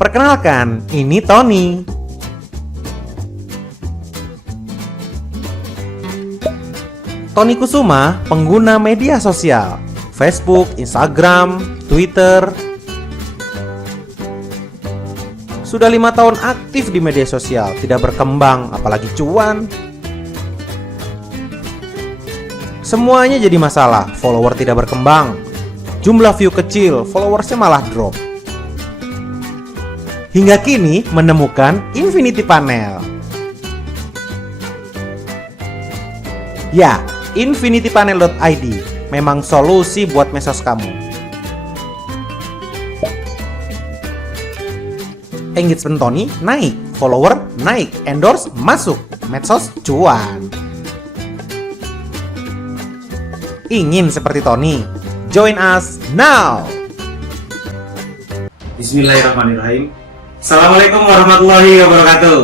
Perkenalkan, ini Tony. Tony Kusuma, pengguna media sosial Facebook, Instagram, Twitter. Sudah 5 tahun aktif di media sosial, tidak berkembang, apalagi cuan. Semuanya jadi masalah, follower tidak berkembang, jumlah view kecil, followersnya malah drop. Hingga kini menemukan Infinity Panel. Ya, infinitypanel.id memang solusi buat medsos kamu. Engagement Tony naik, follower naik, endorse masuk, medsos cuan. Ingin seperti Tony? Join us now! Bismillahirrahmanirrahim. Assalamualaikum warahmatullahi wabarakatuh.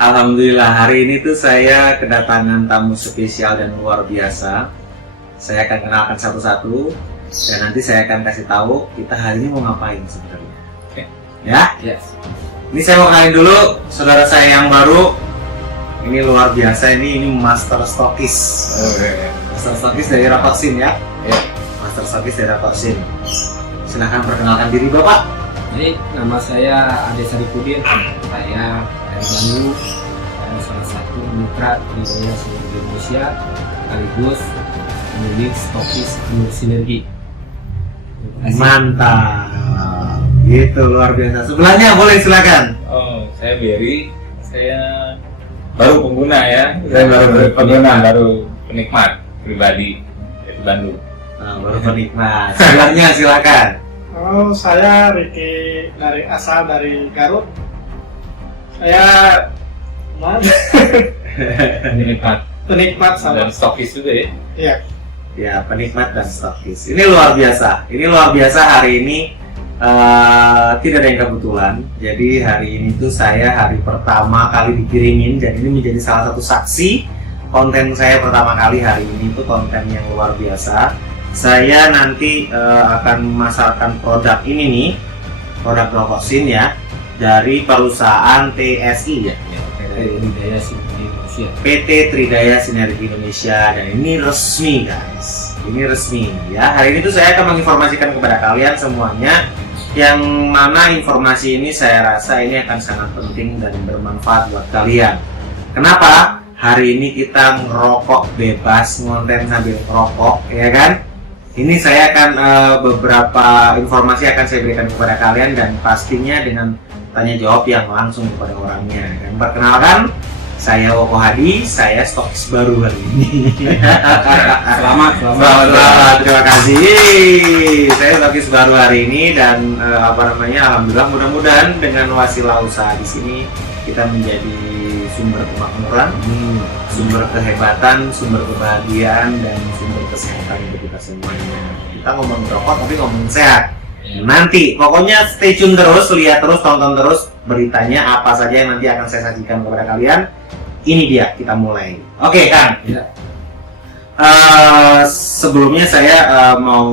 Alhamdulillah, hari ini tuh saya kedatangan tamu spesial dan luar biasa. Saya akan kenalkan satu-satu dan nanti saya akan kasih tahu kita hari ini mau ngapain sebenarnya. Oke. Ya? Yes. Ini saya mau kenalin dulu saudara saya yang baru. Ini luar biasa, ini Master Stokis. Master Stokis dari Rakoksin ya? Ya. Master Stokis dari Rakoksin. Silahkan perkenalkan diri Bapak. Jadi nama saya Ade Saripudin. Saya dari Bandung, dan salah satu mitra Tridaya Sinergi Indonesia sekaligus pemilik Stokis Sinergi. Mantap, gitu luar biasa. Sebelahnya boleh silakan. Oh, saya Berry. Saya baru pengguna ya. Saya baru pengguna, baru penikmat pribadi dari Bandung. Nah, baru penikmat. Sebelahnya silakan. Oh, saya Ricky asal dari Garut. Saya penikmat Dan sama. stokis juga ya. Iya. Ya, penikmat dan stokis. Ini luar biasa. Ini luar biasa hari ini. Tidak ada yang kebetulan. Jadi hari ini tuh saya hari pertama kali dikirimin dan ini menjadi salah satu saksi konten saya pertama kali hari ini tuh konten yang luar biasa. Saya nanti akan memasarkan produk ini nih, produk Rakoksin ya, dari perusahaan TSI ya, Tridaya Sinergi Indonesia. PT Tridaya Sinergi Indonesia, dan ini resmi guys, ini resmi ya. Hari ini tuh saya akan menginformasikan kepada kalian semuanya, yang mana informasi ini saya rasa ini akan sangat penting dan bermanfaat buat kalian. Kenapa? Hari ini kita ngerokok bebas, ngonten sambil ngerokok, ya kan? Ini saya akan beberapa informasi akan saya berikan kepada kalian dan pastinya dengan tanya jawab yang langsung kepada orangnya. Dan perkenalkan, saya Woko Hadi, saya stokis baru hari ini. Selamat. Terima kasih. Saya stokis baru hari ini dan alhamdulillah mudah-mudahan dengan wasilah usaha di sini kita menjadi sumber kemakmuran, sumber kehebatan, sumber kebahagiaan dan sumber kesehatan untuk kita semuanya. Kita ngomong rokok tapi ngomong sehat. Nanti pokoknya stay tune terus, lihat terus, tonton terus beritanya apa saja yang nanti akan saya sajikan kepada kalian. Ini dia, kita mulai. Oke, Kang. Ya. Sebelumnya saya mau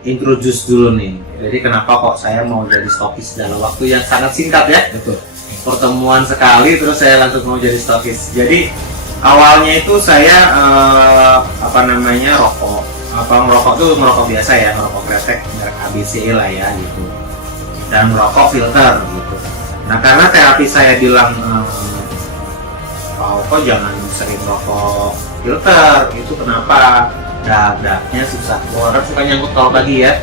introduce dulu nih. Jadi kenapa kok saya mau jadi stokis dalam waktu yang sangat singkat ya? Betul. Pertemuan sekali terus saya langsung mau jadi stokis. Jadi awalnya itu saya rokok. Ngerokok tuh merokok biasa ya, merokok kretek merek ABC lah ya gitu. Dan merokok filter gitu. Nah, karena terapi saya bilang Pak Oko jangan sering rokok filter, itu kenapa? Dadanya susah. Orang suka nyangkut kalau pagi ya.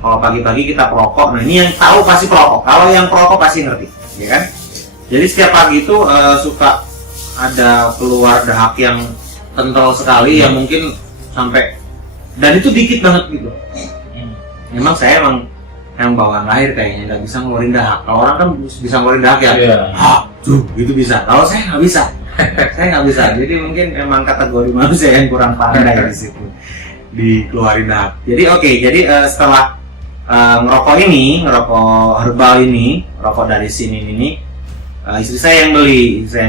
Kalau pagi-pagi kita perokok, nah ini yang tahu pasti perokok. Kalau yang perokok pasti ngerti, ya kan? Jadi setiap pagi itu suka ada keluar dahak yang kental sekali, yang mungkin sampai, dan itu dikit banget gitu. Memang saya yang bawaan lahir kayaknya nggak bisa ngeluarin dahak. Kalau orang kan bisa ngeluarin dahak ya, gitu bisa. Kalau saya nggak bisa, saya nggak bisa. Jadi mungkin emang kategori manusia yang kurang pandai di situ dikeluarin dahak. Jadi jadi setelah ngerokok herbal ini, rokok dari sini ini. Istri saya yang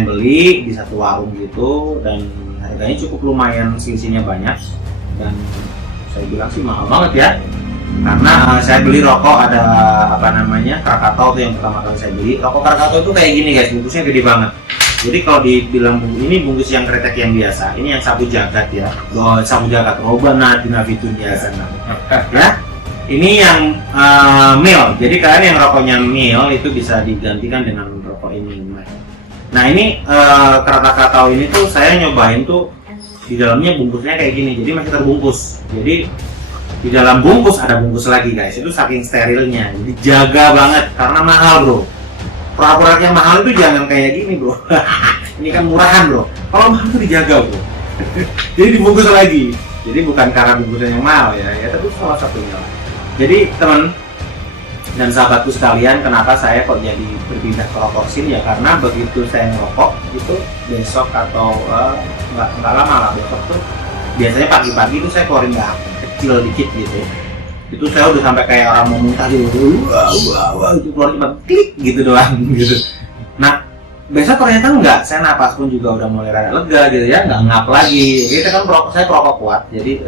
beli di satu warung gitu, dan harganya cukup lumayan, selisihnya banyak, dan saya bilang sih mahal banget ya. Karena saya beli rokok ada apa namanya Krakatau tuh yang pertama kali saya beli. Rokok Krakatau itu kayak gini guys, bungkusnya gede banget. Jadi kalau dibilang ini bungkus yang kretek yang biasa, ini yang sabu jagat ya. Sabu jagat Robana Dinavitun biasa ya. Ini yang mil. Jadi kalian yang rokoknya mil itu bisa digantikan dengan rokok ini. Nah ini Krakatau ini tuh saya nyobain tuh di dalamnya bungkusnya kayak gini. Jadi masih terbungkus. Jadi di dalam bungkus ada bungkus lagi guys, itu saking sterilnya, jadi jaga banget karena mahal bro. Produk yang mahal itu jangan kayak gini bro. Ini kan murahan bro, kalau mahal itu dijaga bro. Jadi dibungkus lagi, jadi bukan karena bungkusnya yang mahal ya tapi salah satunya lah. Jadi teman dan sahabatku sekalian, kenapa saya kok jadi berpindah ke rokok sin ya karena begitu saya ngerokok itu besok atau nggak lama lah besok tuh biasanya pagi-pagi itu saya keluarin darah kecil dikit gitu, itu saya udah sampai kayak orang mau muntah gitu, wah itu keluar cuma klik gitu doang gitu. Nah besok ternyata enggak, saya napas pun juga udah mulai rada lega gitu ya, nggak ngap lagi. Kita kan saya perokok kuat, jadi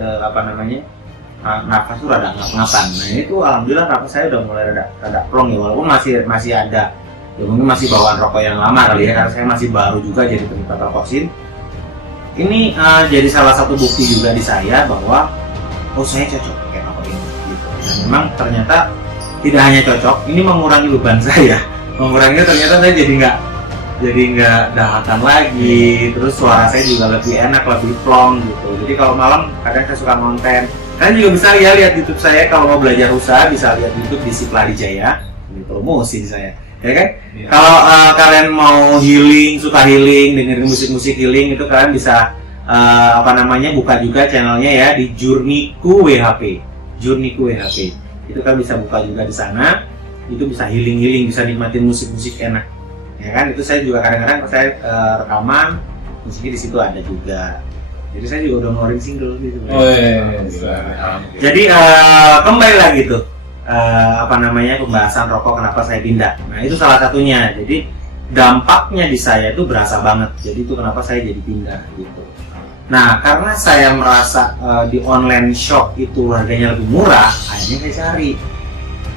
nafas tuh rada ngap-ngapan. Nah itu alhamdulillah nafas saya udah mulai rada plong ya, walaupun masih ada, ya mungkin masih bawaan rokok yang lama kali ya, karena saya masih baru juga jadi penikmat rokok sin. Ini jadi salah satu bukti juga di saya bahwa saya cocok pakai rokok ini gitu. Dan memang ternyata tidak hanya cocok, ini mengurangi beban saya. Menguranginya ternyata saya jadi nggak dahatan lagi, terus suara saya juga lebih enak, lebih plong gitu. Jadi kalau malam kadang saya suka konten. Kalian juga bisa lihat YouTube saya kalau mau belajar usaha, bisa lihat YouTube di Sipladi Jaya. Ini promosi saya, ya kan? Ya. Kalau kalian mau healing, suka healing, dengerin musik-musik healing itu kalian bisa buka juga channelnya ya di Journeyku WHP. Journeyku WHP. Itu kan bisa buka juga di sana. Itu bisa healing, bisa nikmatin musik-musik enak. Ya kan? Itu saya juga kadang-kadang saya rekaman musiknya di situ ada juga. Jadi saya juga udah ngeluarin single gitu. Jadi kembali lagi tuh pembahasan rokok kenapa saya pindah. Nah, itu salah satunya. Jadi dampaknya di saya itu berasa banget. Jadi itu kenapa saya jadi pindah gitu. Nah, karena saya merasa di online shop itu harganya lebih murah, akhirnya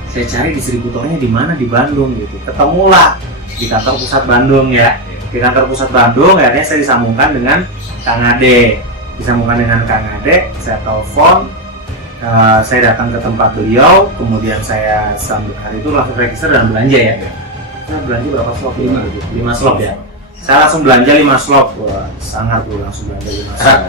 saya cari distributornya di mana di Bandung gitu. Ketemulah di kantor pusat Bandung ya. Di kantor pusat Bandung, akhirnya saya disambungkan dengan Kang Ade. Saya telepon, saya datang ke tempat beliau, kemudian saya hari itu langsung register dan belanja ya. Saya belanja berapa slot? 5 slot ya. Saya langsung belanja 5 slot, wah sangat bro, langsung belanja 5 slot.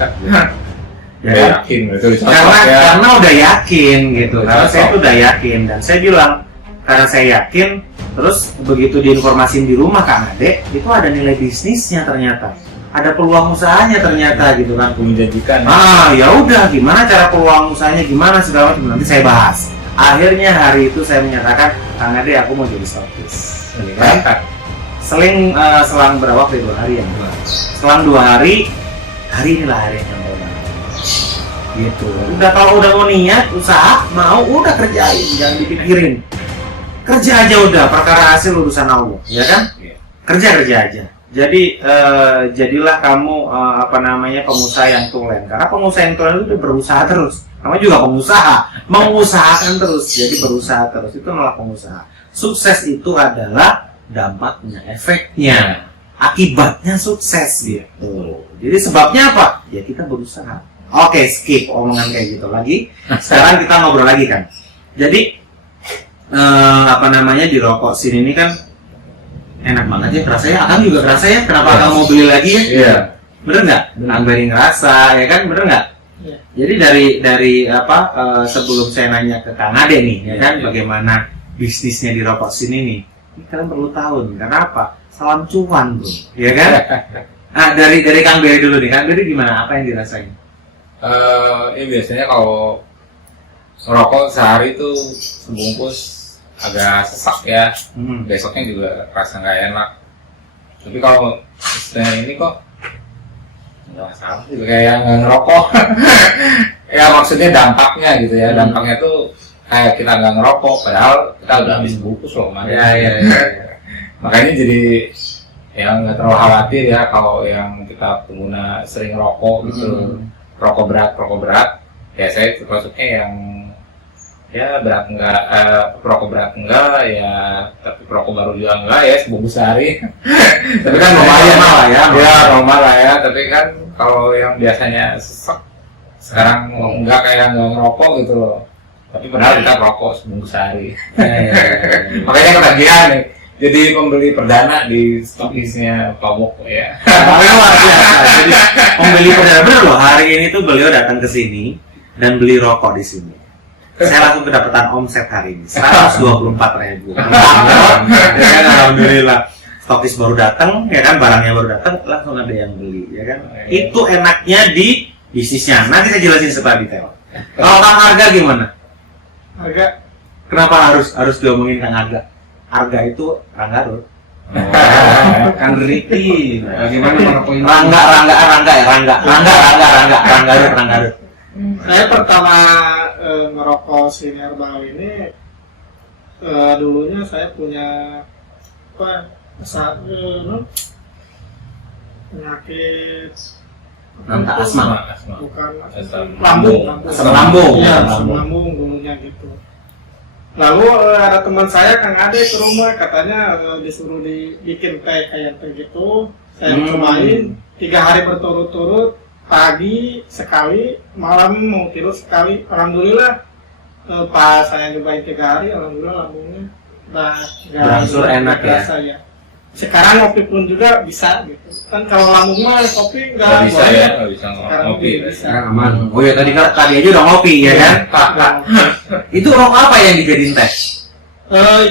Ya, yakin betul karena udah yakin gitu, karena saya tuh udah yakin dan saya bilang karena saya yakin, terus begitu diinformasin di rumah Kang Ade, itu ada nilai bisnisnya ternyata, ada peluang usahanya ternyata gitu kan, menjanjikan. Ya udah, gimana cara peluang usahanya gimana segala macam nanti saya bahas. Akhirnya hari itu saya menyatakan, Kang Ade aku mau jadi stokis. Selang berapa waktu 2 hari ya? Selang 2 hari, inilah hari yang benar. Gitu. Udah kalau udah mau niat usaha, mau udah kerjain, jangan dipikirin. Kerja aja udah, perkara hasil urusan Allah, ya kan? Kerja aja. Jadi jadilah kamu pengusaha yang tulen. Karena pengusaha yang tulen itu berusaha terus. Kamu juga pengusaha, mengusahakan terus. Jadi berusaha terus itu adalah pengusaha. Sukses itu adalah dampaknya, efeknya, akibatnya sukses gitu. Jadi sebabnya apa? Ya kita berusaha. Oke, skip omongan kayak gitu lagi. Sekarang kita ngobrol lagi kan. Jadi di rokok sini ini kan enak banget ya, rasanya. Akang juga kerasa ya, kenapa Akang mau beli lagi ya? Iya. Bener nggak? Beri ngerasa ya kan, bener nggak? Iya. Jadi dari sebelum saya nanya ke Kang Ade nih, ya kan, bagaimana bisnisnya di rokok sini nih? Ini kalian perlu tahu nih, karena apa? Salam cuan bro, ya kan? Dari Kang Beri dulu nih, Kang Beri gimana? Apa yang dirasain? Biasanya kalau rokok sehari itu sebungkus agak sesak ya, besoknya juga rasa nggak enak. Tapi kalau ini kok nggak masalah juga kayak nggak ngerokok. Ya maksudnya dampaknya gitu ya, dampaknya tuh kayak kita nggak ngerokok, padahal kita udah habis bungkus loh kemarin. Iya. Makanya jadi yang nggak terlalu khawatir ya kalau yang kita pengguna sering rokok gitu, rokok berat. Ya saya termasuknya ya berat enggak, perokok berat enggak ya, tapi perokok baru juga enggak ya, sebungkus sehari. Tapi kan Normal lah ya. ya normal lah ya, tapi kan kalau yang biasanya sesek sekarang enggak kayak enggak ngerokok gitu loh, tapi padahal kita perokok sebungkus sehari. Makanya ketagihan nih, jadi pembeli perdana di stokisnya Pak Boko ya. Luar biasa. Jadi pembeli perdana bener loh, hari ini tuh beliau datang ke sini dan beli rokok di sini. Saya langsung kedapatan omset hari ini 124.000. Ya kan, alhamdulillah. Stokis baru datang, ya kan, barangnya baru datang, langsung ada yang beli, ya kan. Itu enaknya di bisnisnya. Nanti saya jelasin secara detail. Kalau Kang Harga gimana? Harga Kenapa harus diomongin Kang Harga? Harga itu Kang Garut. Kang Riki. Bagaimana merokok ini? Rang Garut. saya pertama ngerokok sin herbal ini dulunya saya punya apa penyakit Nanta itu? asma. Bukan Asam lambung. Asam lambung. Iya, Asam asam lambung dulunya gitu. Lalu ada teman saya Kang Ade ke rumah, katanya disuruh dibikin teh kayak teh gitu. Saya cobain 3 hari berturut-turut, pagi sekali, malam mau tidur sekali. Alhamdulillah pas saya nyobain 3 hari, alhamdulillah lambungnya Berangsur enak ya? berasa, ya. Sekarang ngopi pun juga bisa gitu. Kan kalau lambung mah kopi Nggak nggak bisa boleh. ya, nggak bisa Sekarang ngopi. bisa. Sekarang aman. Oh ya tadi aja udah ngopi ya kan? Itu rokok apa yang dijadiin teh?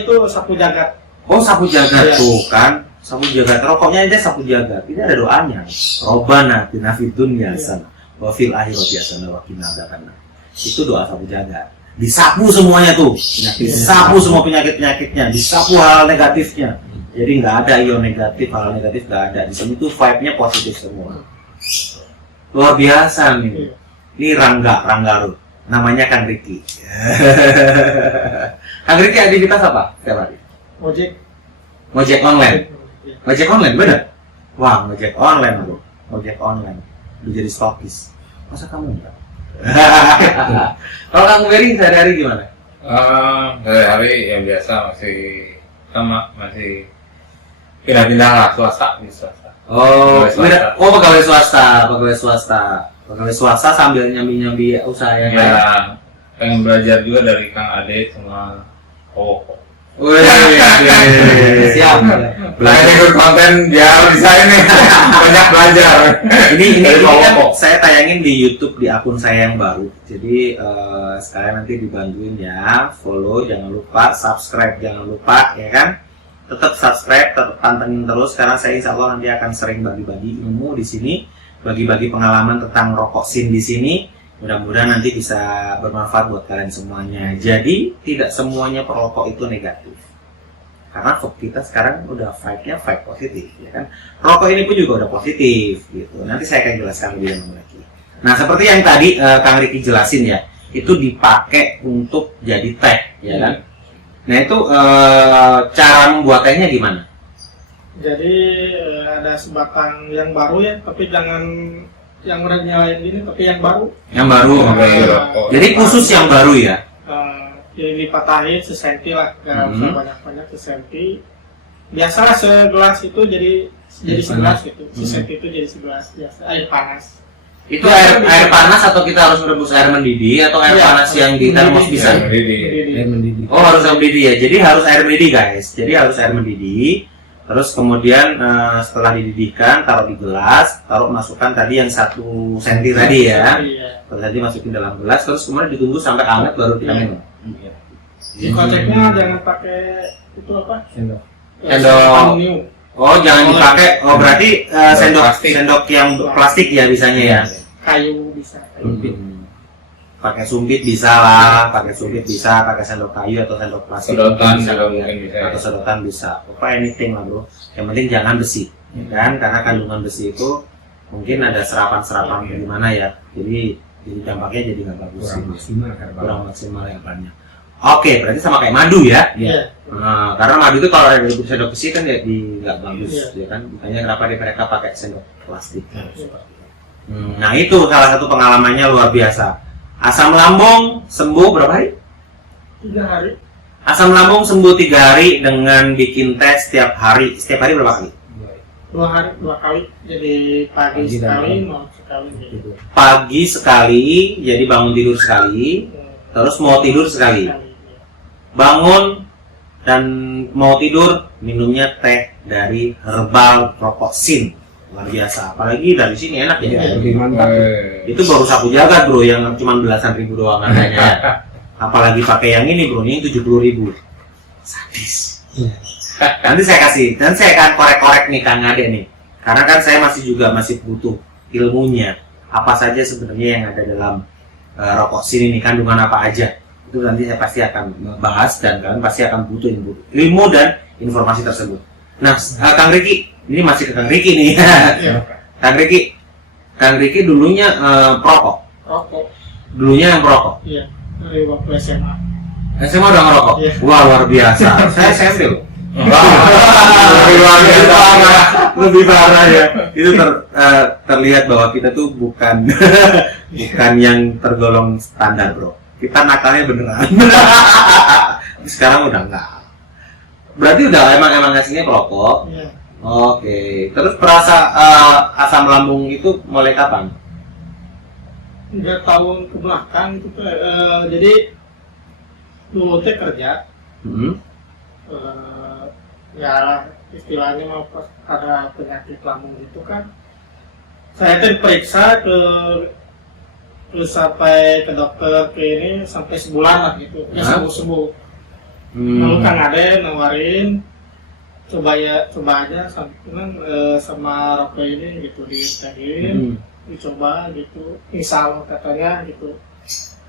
Itu sapu jagat. Oh sapu jagat Iya. tuh kan? Sapu jagat, rokoknya aja sapu jagat. Ini ada doanya. Robana tina fid dunya hasanah wa fil akhirati hasanah wa qina adzabannar. Itu doa sapu jagat. Disapu semuanya tuh. Disapu semua penyakit-penyakitnya, disapu hal negatifnya. Jadi nggak ada ion negatif, hal negatif nggak ada. Di sini tuh vibe-nya positif semua. Luar biasa nih. Ini Rangga Garut. Namanya Kang Riki. Kang Riki aktivitas apa setiap hari? Ojek. Ngojek online. Ngojek online bener? Wah, ngojek online bro. Ngojek online. Udah jadi stokis. Masa kamu enggak? Kalau Kang Beri sehari-hari gimana? Hari-hari yang biasa masih sama, masih pindah-pindah lah, swasta di swasta. Oh, Pegawai swasta. Pegawai swasta sambil nyambi-nyambi usaha yang lain. Ya, pengen belajar juga dari Kang Ade sama Koko. Wih, siap. Belajar ikut konten biar bisa ini banyak belajar. Ini Dari kan Koko. saya tayangin di YouTube di akun saya yang baru. Jadi sekalian nanti dibantuin ya, follow jangan lupa, subscribe jangan lupa ya kan. Tetap subscribe, tetap pantengin terus karena saya insya Allah nanti akan sering bagi-bagi ilmu di sini, bagi-bagi pengalaman tentang rokok sin di sini. Mudah-mudahan nanti bisa bermanfaat buat kalian semuanya. Jadi tidak semuanya perokok itu negatif. Karena kita sekarang udah vibe-nya vibe positif, ya kan? Rokok ini pun juga udah positif, gitu. Nanti saya akan jelaskan lebih dalam lagi. Nah, seperti yang tadi Kang Riki jelasin ya, itu dipakai untuk jadi teh, ya kan? Nah, itu cara membuat tehnya gimana? Jadi ada sebatang yang baru ya, tapi jangan yang udah nyalain gini, tapi yang baru. Yang baru, Nah, oke. rokok. Jadi khusus yang baru ya? Jadi dipatahin sesenti lah, nggak usah banyak-banyak sesenti. Biasalah segelas itu jadi segelas gitu, sesenti itu jadi segelas biasa, air panas. Itu air panas atau kita harus merebus air mendidih atau air Iya, panas yang di termos mendidih. bisa? Air mendidih. Oh harus air mendidih ya. Jadi harus air mendidih guys. Jadi harus air mendidih. Terus kemudian setelah dididihkan taruh di gelas, masukkan tadi yang 1 senti tadi ya. Iya. Terus tadi masukin dalam gelas, terus kemudian ditunggu sampai hangat baru kita minum. Dikoceknya jangan pakai itu apa? Sendok. Sendok. Aluminium. Oh jangan dipakai. Oh berarti sendok Plastik. sendok yang plastik ya bisanya ya. Kayu bisa. Pakai sumpit bisa lah, pakai sumpit bisa, pakai sendok kayu atau sendok plastik Sedotan bisa, juga ya. mungkin bisa. Atau sedotan bisa. Pokoknya anything lah bro. Yang penting jangan besi, ya kan? Karena kandungan besi itu mungkin ada serapan-serapan gimana ya. Jadi dampaknya jadi nggak bagus. Kurang maksimal herbal. Kurang maksimal yang banyak. Oke, berarti sama kayak madu ya. Iya. Nah, karena madu itu kalau ada sendok besi kan ya nggak bagus, Iya. ya kan? Makanya kenapa mereka pakai sendok plastik. Iya. Nah itu salah satu pengalamannya luar biasa. Asam lambung sembuh berapa hari? 3 hari. Asam lambung sembuh 3 hari dengan bikin teh setiap hari. Setiap hari berapa kali? 2 hari 2 kali. Jadi pagi Pagi dan sekali, malam. malam sekali. Gitu. Pagi sekali, jadi bangun tidur sekali, terus mau tidur sekali. Bangun dan mau tidur minumnya teh dari Herbal Proposin. Luar biasa. Apalagi dari sini enak ya. Iya, lebih mantap. Itu baru sapu jagat bro, yang cuma belasan ribu doang harganya. Apalagi pakai yang ini bro, ini 70.000. Sadis. Nanti saya kasih, dan saya akan korek-korek nih Kang Ade nih. Karena kan saya masih butuh ilmunya. Apa saja sebenarnya yang ada dalam rokok sini nih, kandungan apa aja. Itu nanti saya pasti akan bahas dan kalian pasti akan butuh ilmu dan informasi tersebut. Nah, Kang Riki, ini masih ke Kang Riki nih. Iya. Kang Riki dulunya perokok. Rokok. Dulunya yang perokok. Iya. Dari waktu SMA. SMA udah ngerokok. Iya. Wah, luar biasa. Saya SMP loh. Lebih luar biasa. Lebih parah ya. Itu terlihat bahwa kita tuh bukan bukan yang tergolong standar, bro. Kita nakalnya beneran. Sekarang udah enggak. Berarti udah emang aslinya perokok. Iya. Oke. Terus perasa asam lambung itu mulai kapan? 3 tahun ke belakang itu jadi dulu teh kerja. Ya istilahnya mau pas ada penyakit lambung gitu kan, saya tuh periksa ke sampai ke dokter ke ini sampai sebulan lah gitu, ya sembuh. Lalu Kang Ade nawarin coba aja sama rokok ini gitu, ditehin, dicoba gitu, insya Allah katanya gitu.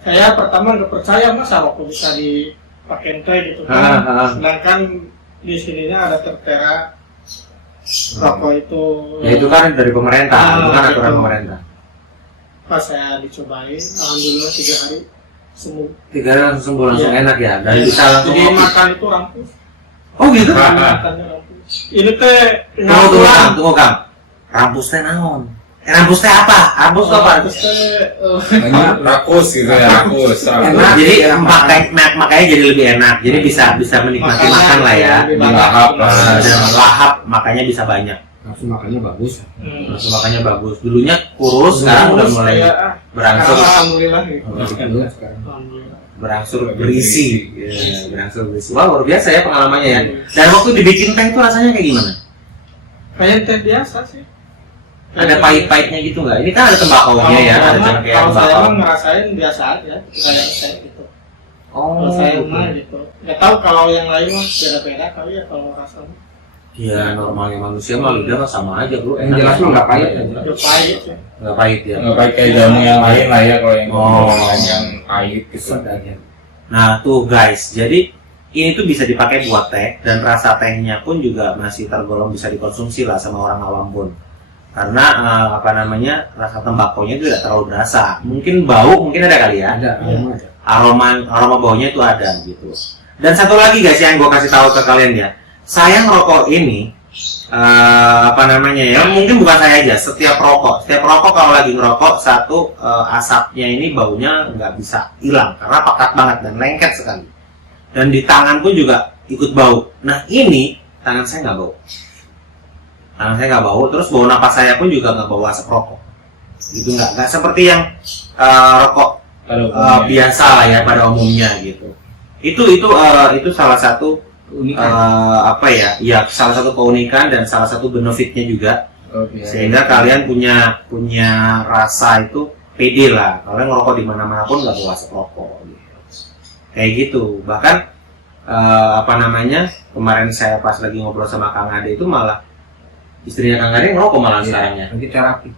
Saya pertama nggak percaya masa rokok bisa dipakai teh gitu kan, sedangkan di sininya ada tertera rokok itu. Ya itu kan dari pemerintah, itu kan aturan gitu. pemerintah. Pas saya dicobain, alhamdulillah 3 hari sembuh. 3 hari langsung sembuh, langsung Iya. enak ya, dan bisa langsung Jadi ngopi. makan itu rampus. Oh gitu? Makannya rampus. Ini teh Tunggu Kang. Rampus teh naon? Rampus teh apa? Rampus tuh apa? Rampus teh Rakus gitu ya, rakus. Enak, jadi makanya jadi lebih enak. Jadi bisa menikmati makan lah ya. Lahap lah. Dan lahap, makanya bisa banyak. Langsung makannya bagus. Langsung makannya bagus. Dulunya kurus, sekarang udah mulai berangsur alhamdulillah gitu. Alhamdulillah sekarang. Alhamdulillah. berangsur berisi. Ya, berangsur berisi. Wah, luar biasa ya pengalamannya ya. Dan waktu dibikin teh itu rasanya kayak gimana? Kayak teh biasa sih. Ada pahit-pahitnya gitu nggak? Ini kan ada tembakonya ya, ada cengkeh kalau saya tembakau. mah ngerasain biasa aja, kayak saya gitu. Oh, Kalau saya mah gitu. Nggak tahu kalau yang lain mah beda-beda kali ya kalau rasanya. iya, normalnya manusia mah lidah mah sama aja bro. Yang jelas mah nggak pahit. Udah pahit ya. Nggak pahit ya. Nggak pakai kayak jamu yang lain lah ya, kalau yang yang pahit gitu. Keset aja. Nah tuh guys, jadi ini tuh bisa dipakai buat teh dan rasa tehnya pun juga masih tergolong bisa dikonsumsi lah sama orang awam pun. Karena rasa tembakonya itu tidak terlalu berasa. Mungkin bau, mungkin ada kali ya. Ada, ada. Aroma baunya itu ada gitu. Dan satu lagi guys yang gue kasih tahu ke kalian ya, saya ngerokok ini mungkin bukan saya aja, setiap rokok kalau lagi ngerokok satu asapnya ini baunya nggak bisa hilang karena pekat banget dan lengket sekali. Dan di tangan pun juga ikut bau. Nah ini tangan saya nggak bau. Terus bau napas saya pun juga nggak bau asap rokok. Itu nggak seperti yang rokok biasa lah ya pada umumnya gitu. Itu salah satu salah satu keunikan dan salah satu benefitnya juga. Sehingga kalian punya rasa itu pede lah. Kalian ngerokok di mana-mana pun nggak bau asap rokok. Gitu. Kayak gitu. Bahkan kemarin saya pas lagi ngobrol sama Kang Ade itu malah istrinya Kang Ade ngerokok malah sekarangnya. Lagi terapi.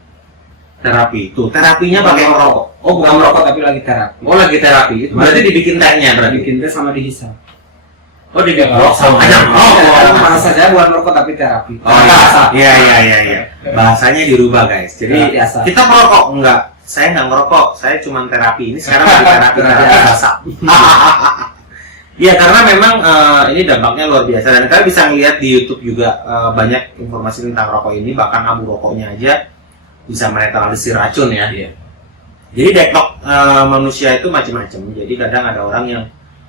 Terapi. Tuh, terapinya pakai ngerokok. Oh, bukan merokok tapi lagi terapi. Oh, lagi terapi. Itu berarti dibikin tehnya berarti. Bikin teh sama dihisap. Oh, dibikin sama aja. Mana saja bukan merokok tapi terapi. Oh, iya. Bahasanya dirubah, guys. Jadi kita merokok enggak. Saya nggak ngerokok. Saya cuma terapi. Ini sekarang lagi terapi asap. Iya, karena memang ini dampaknya luar biasa dan kalian bisa ngeliat di YouTube juga banyak informasi tentang rokok ini, bahkan abu rokoknya aja bisa menetralisir racun ya. Jadi deadlock manusia itu macam-macam. Jadi kadang ada orang yang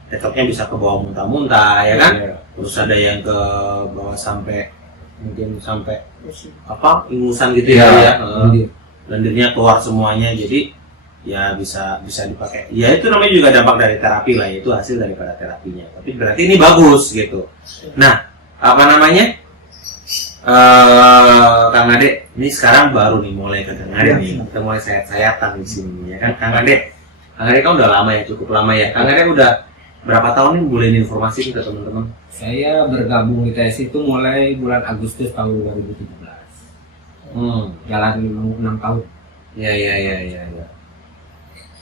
cocoknya bisa ke bawah muntah-muntah ya kan. Iya. Terus ada yang ke bawah sampai mungkin sampai apa ingusan gitu ya, Iya. lendirnya keluar semuanya, jadi ya bisa dipakai. Ya itu namanya juga dampak dari terapi lah, itu hasil daripada terapinya. Tapi berarti ini bagus gitu. Nah, apa namanya? Kang Ade, ini sekarang baru nih mulai kedengaran nih, kita mulai sayat-sayatan di sini ya kan, Kang Ade kan udah lama ya, cukup lama ya. Kang Ade udah berapa tahun nih bolehin informasi ke teman-teman? Saya bergabung di TSI itu mulai bulan Agustus tahun 2017. Jalan 6 tahun. Ya.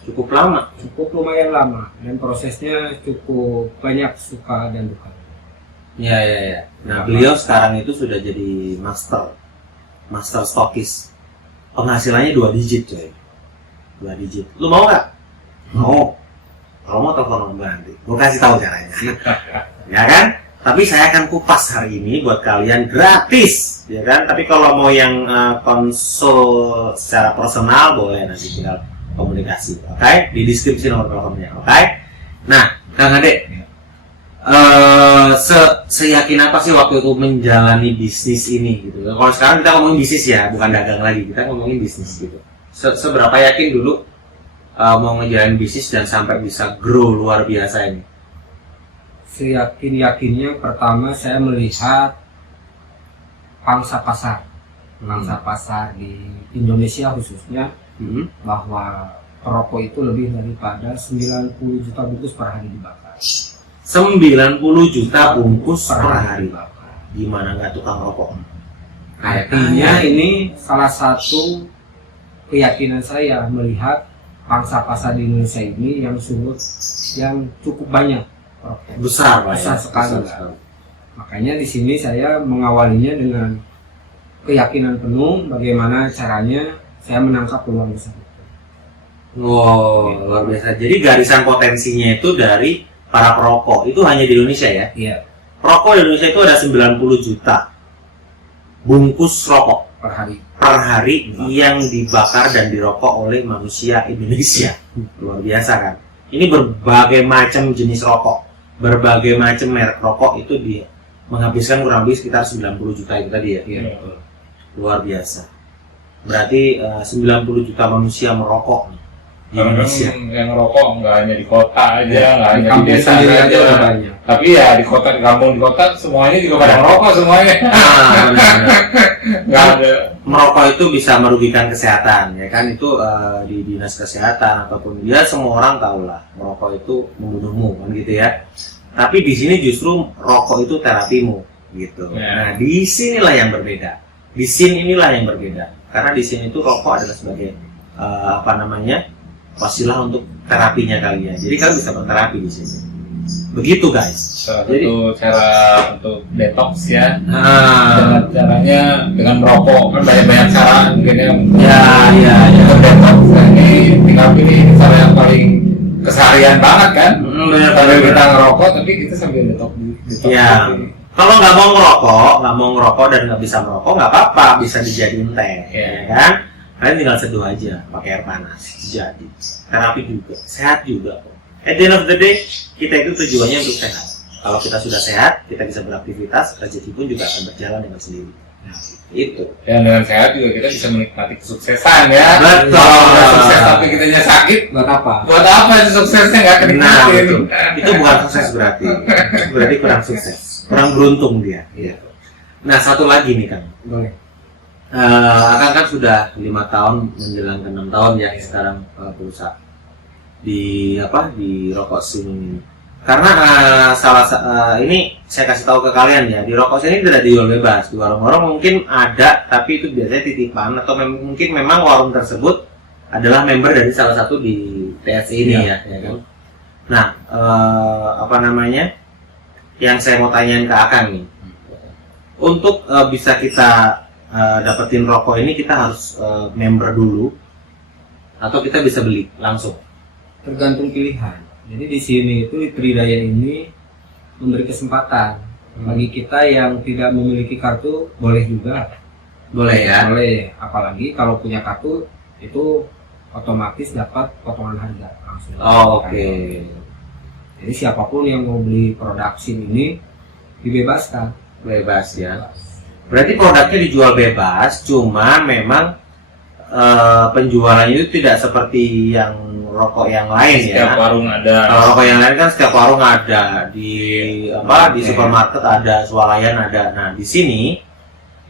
Cukup lama. Cukup lumayan lama dan prosesnya cukup banyak suka dan duka. Ya. Nah, beliau sekarang itu sudah jadi master stokis. Penghasilannya 2 digit, coy. 2 digit. Lu mau nggak? Mau. Kalau mau telepon nanti. Gue kasih tahu caranya. Ya kan? Tapi saya akan kupas hari ini buat kalian gratis, ya kan? Tapi kalau mau yang konsul secara personal boleh nanti tinggal komunikasi, oke? Di deskripsi nomor teleponnya, oke? Nah, Kang Ade, seyakin apa sih waktu itu menjalani bisnis ini gitu? Kalau sekarang kita ngomongin bisnis ya, bukan dagang lagi, kita ngomongin bisnis gitu. Seberapa yakin dulu mau ngejalanin bisnis dan sampai bisa grow luar biasa ini? Seyakin-yakinnya pertama saya melihat pangsa pasar di Indonesia khususnya, bahwa perokok itu lebih daripada 90 juta bungkus per hari dibakar. 90 juta bungkus per hari. Gimana nggak tukang rokok? Artinya ini salah satu keyakinan saya melihat pangsa pasar di Indonesia ini yang cukup banyak perokok. Besar, Pak, Besar ya? sekali. Besar sekali. Makanya di sini saya mengawalinya dengan keyakinan penuh bagaimana caranya saya menangkap peluang besar. Wow, luar biasa. Jadi garisan potensinya itu dari para perokok itu hanya di Indonesia ya? Iya, Perokok di Indonesia itu ada 90 juta bungkus rokok per hari. per hari yang dibakar dan dirokok oleh manusia Indonesia. Luar biasa kan? Ini berbagai macam jenis rokok, berbagai macam merek rokok itu dia menghabiskan kurang lebih sekitar 90 juta itu tadi ya? Iya, betul. Luar biasa. Berarti 90 juta manusia merokok nih di Indonesia. Yang rokok nggak hanya di kota aja, nggak hanya di Kampung desa sendiri aja aja. udah banyak. Tapi ya di kota, di kampung, di kota semuanya juga pada merokok semuanya. Benar. Nggak ada. Merokok itu bisa merugikan kesehatan, ya kan? Itu di dinas kesehatan ataupun dia semua orang tahu lah merokok itu membunuhmu, kan gitu ya. Tapi di sini justru rokok itu terapimu, gitu. Ya. Nah, di sinilah yang berbeda. Di sini inilah yang berbeda. Karena di sini itu rokok adalah sebagai wasilah untuk terapinya kalian. Jadi kalian bisa berterapi di sini. Begitu guys. Salah Jadi- satu cara untuk detox ya. Nah, Caranya dengan merokok kan banyak cara mungkin yang ya. untuk detox. Nah, ini tinggal pilih cara yang paling keseharian banget kan. Benar, Sambil benar. kita ngerokok tapi kita sambil detox. Ya. Kalau nggak mau ngerokok dan nggak bisa merokok, nggak apa-apa, bisa dijadiin teh, Iya. ya kan? Kalian tinggal seduh aja, pakai air panas, jadi terapi juga, sehat juga. At the end of the day, kita itu tujuannya untuk sehat. Kalau kita sudah sehat, kita bisa beraktivitas, rezeki pun juga akan berjalan dengan sendiri. Nah, itu. Dan dengan sehat juga kita bisa menikmati kesuksesan ya. Betul. Kalau udah sukses tapi kitanya sakit, Buat apa? buat apa itu suksesnya nggak Nah, kenikmatin? betul. Itu bukan sukses berarti. Berarti kurang sukses, kurang beruntung dia. Gitu. Nah, satu lagi nih Kang. Boleh. Akang kan sudah 5 tahun menjelang ke 6 tahun ya sekarang berusaha di rokok sini. Karena ini saya kasih tahu ke kalian ya, di rokok sini tidak dijual bebas. Di warung-warung mungkin ada, tapi itu biasanya titipan atau mungkin memang warung tersebut adalah member dari salah satu di TSI ini ya kan. Nah, yang saya mau tanyain ke Akang nih, untuk bisa kita dapetin rokok ini kita harus member dulu atau kita bisa beli langsung? Tergantung pilihan. Jadi di sini itu di Tridaya ini memberi kesempatan bagi kita yang tidak memiliki kartu, boleh juga. Boleh ya? Boleh. Apalagi kalau punya kartu itu otomatis dapat potongan harga langsung. Oh, oke. Jadi siapapun yang mau beli produk SIM ini dibebaskan. Bebas ya. Berarti produknya dijual bebas, cuma memang penjualannya itu tidak seperti yang rokok yang lain Setiap ya. warung ada. Kalau rokok yang lain kan setiap warung ada, di di supermarket ada, swalayan ada. Nah, di sini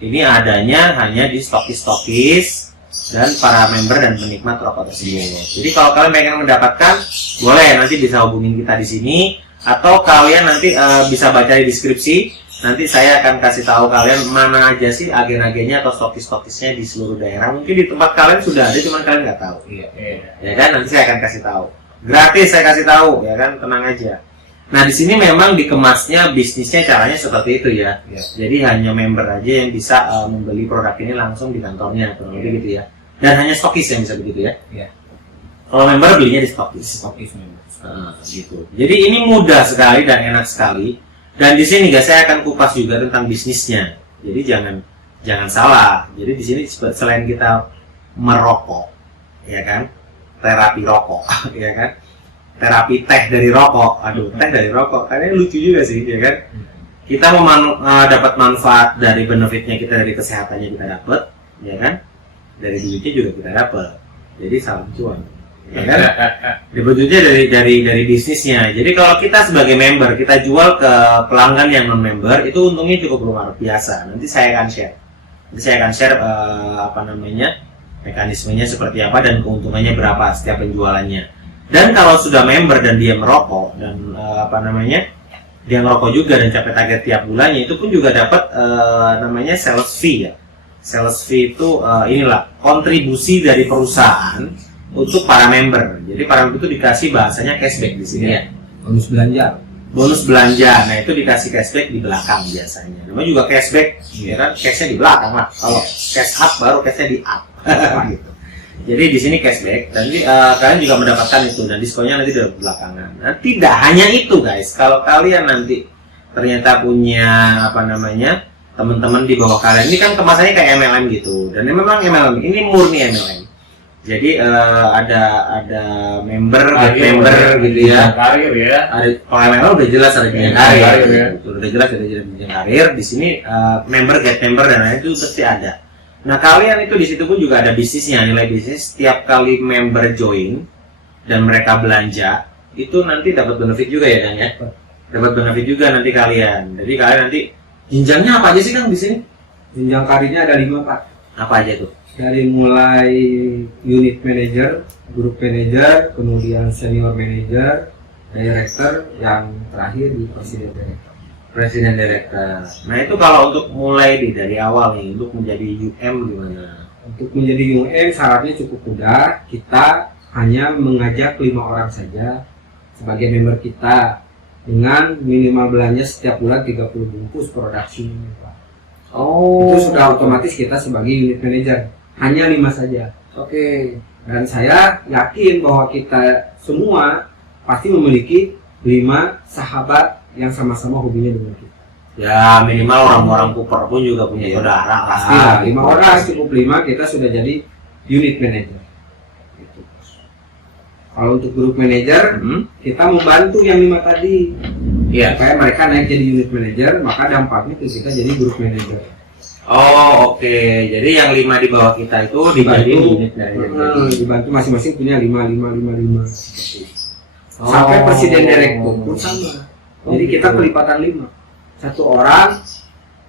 ini adanya hanya di stokis-stokis dan para member dan penikmat rokok tersebut. Jadi kalau kalian pengen mendapatkan, boleh nanti bisa hubungin kita di sini, atau kalian nanti bisa baca di deskripsi. Nanti saya akan kasih tahu kalian mana aja sih agen-agennya atau stokis-stokisnya di seluruh daerah. Mungkin di tempat kalian sudah ada, cuman kalian nggak tahu. Iya. Ya kan, nanti saya akan kasih tahu. Gratis saya kasih tahu, ya kan, tenang aja. Nah, di sini memang dikemasnya bisnisnya caranya seperti itu ya. Jadi hanya member aja yang bisa membeli produk ini langsung di kantornya, kurang lebih gitu ya. Dan hanya stokis yang bisa begitu ya. Iya. Kalau member belinya di stokis. Stokis memang. Gitu. Jadi ini mudah sekali dan enak sekali. Dan di sini guys, saya akan kupas juga tentang bisnisnya. Jadi jangan salah. Jadi di sini selain kita merokok, ya kan, terapi rokok, ya kan, terapi teh dari rokok. Aduh, teh dari rokok, kayaknya lucu juga sih, ya kan. Kita mau dapat manfaat dari benefitnya kita, dari kesehatannya kita dapat, ya kan, dari duitnya juga kita dapat. Jadi salam cuan. Ya kan? Dibetulnya dari bisnisnya. Jadi kalau kita sebagai member, kita jual ke pelanggan yang non member, itu untungnya cukup luar biasa. Nanti saya akan share mekanismenya seperti apa dan keuntungannya berapa setiap penjualannya. Dan kalau sudah member dan dia merokok dan dia merokok juga dan capai target tiap bulannya, itu pun juga dapat namanya sales fee ya. Sales fee itu inilah kontribusi dari perusahaan untuk para member. Jadi para member itu dikasih bahasanya cashback di sini ya. Bonus belanja. Bonus belanja. Nah, itu dikasih cashback di belakang biasanya. Namanya juga cashback, ya kan? Cashnya di belakang lah. Kalau cash up baru cashnya di up. Gitu. Jadi di sini cashback. Nanti kalian juga mendapatkan itu dan diskonnya nanti di belakangan. Nah, tidak hanya itu guys. Kalau kalian nanti ternyata punya teman-teman di bawah kalian, ini kan kemasannya kayak MLM gitu. Dan memang MLM ini murni MLM. Jadi ada member, get member gitu ya. Karir ya. Kalau member udah jelas ada jenjang karir, ya. udah jelas ada jenjang karir. Di sini member, get member dan lain itu pasti ada. Nah, kalian itu di situ pun juga ada bisnisnya, nilai bisnis. Setiap kali member join dan mereka belanja, itu nanti dapat benefit juga ya, Kang ya. Dapat benefit juga nanti kalian. Jadi kalian nanti jenjangnya apa aja sih Kang di sini? Jenjang karirnya ada 5 Pak. Apa aja tuh? Dari mulai unit manager, group manager, kemudian senior manager, director, yang terakhir di presiden director. Presiden director. Nah, itu kalau untuk mulai dari awal nih, untuk menjadi UM gimana? Untuk menjadi UM syaratnya cukup mudah. Kita hanya mengajak 5 orang saja sebagai member kita dengan minimal belanja setiap bulan 30 bungkus produksi. Oh, Itu sudah otomatis kita sebagai unit manager. Hanya 5 saja. Oke. Dan saya yakin bahwa kita semua pasti memiliki 5 sahabat yang sama-sama hobinya dengan kita. Ya, minimal orang-orang Cooper pun juga punya saudara Pasti lah, 5 orang cukup 5 kita sudah jadi unit manager. Gitu. Kalau untuk grup manager, kita membantu yang 5 tadi. Iya. Supaya mereka naik jadi unit manager, maka dampaknya ke kita jadi grup manager. Oh, oke. Jadi yang 5 di bawah kita itu dijadiin unit manager. Dibantu masing-masing punya 5. Sampai presiden direktur pun sama. Jadi kita pelipatan 5. 1 orang